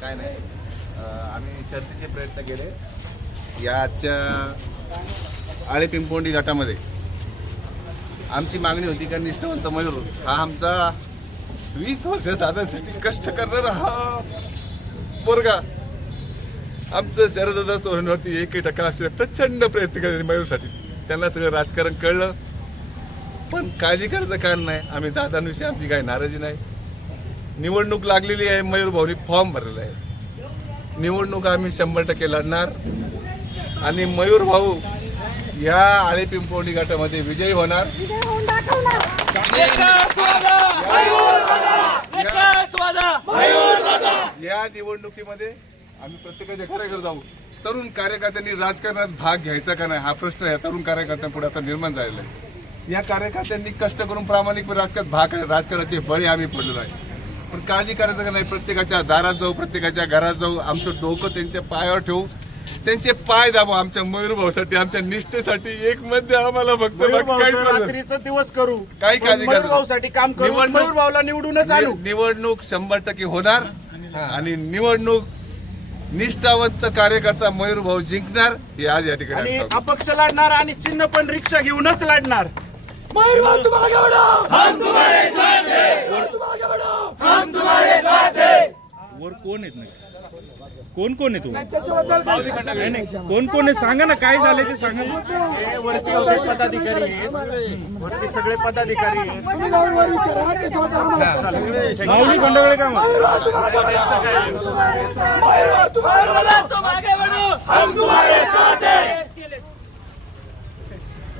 काय नाही, आम्ही शर्तीचे प्रयत्न केले या आजच्या आळे पिंपोंडी गटामध्ये. आमची मागणी होती का निष्ठावंत मयूर हा आमचा 20 वर्ष दादासाठी कष्ट करणारा हा पोरगा आमचं शरददादा सोडण्यावरती 1% प्रचंड प्रयत्न केले मयूरसाठी. त्यांना सगळं राजकारण कळलं, पण काळजी करायचं कारण नाही. आम्ही दादांविषयी आमची काही नाराजी नाही. निवडणूक लागलेली आहे, मयूर भाऊनी फॉर्म भरलेला आहे. निवडणूक आम्ही 100% लढणार आणि मयूर भाऊ या आळे पिंपोंडी गटामध्ये विजयी होणार. या निवडणुकीमध्ये आम्ही प्रत्येकाच्या घराघर जाऊ. तरुण कार्यकर्त्यांनी राजकारणात भाग घ्यायचा का नाही हा प्रश्न या तरुण कार्यकर्त्यांपुढे आता निर्माण झालेला आहे. या कार्यकर्त्यांनी कष्ट करून प्रामाणिकपणे राजकारणाचे बळी आम्ही पडलो आहे. पण काळजी करायचं का नाही, प्रत्येकाच्या दारात जाऊ, प्रत्येकाच्या घरात जाऊ, आमचं डोकं त्यांच्या पायावर ठेवू, त्यांचे पाय दाबू. आमच्या मयूर भाऊसाठी, आमच्या निष्ठेसाठी एक मध्ये आम्हाला फक्त रात्रीचा दिवस करू, काही काळजी मयूर भाऊसाठी काम करू, मयूर भाऊला निवडूनच आणू. निवडणूक 100% होणार आणि निवडणूक निष्ठावंत कार्यकर्ता मयूर भाऊ जिंकणार हे आज या ठिकाणी. आणि अपक्ष लढणार आणि चिन्ह पण रिक्षा घेऊनच लढणार. मयूर भाऊ तुम्हाला क्या बड़ा, हम तुम्हारे साथ हैं, और तुम्हाला क्या बड़ा, हम तुम्हारे साथ हैं. वर कोण आहेत नाही, कोण कोण आहे तू कोण कोण आहे सांगा ना, काय झालंय ते सांगा. वरती होते पदाधिकारी आहेत, वरती सगळे पदाधिकारी आहेत. माऊली खंडगळे का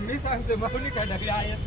मी सांगते माऊली खंडगळे आहेत.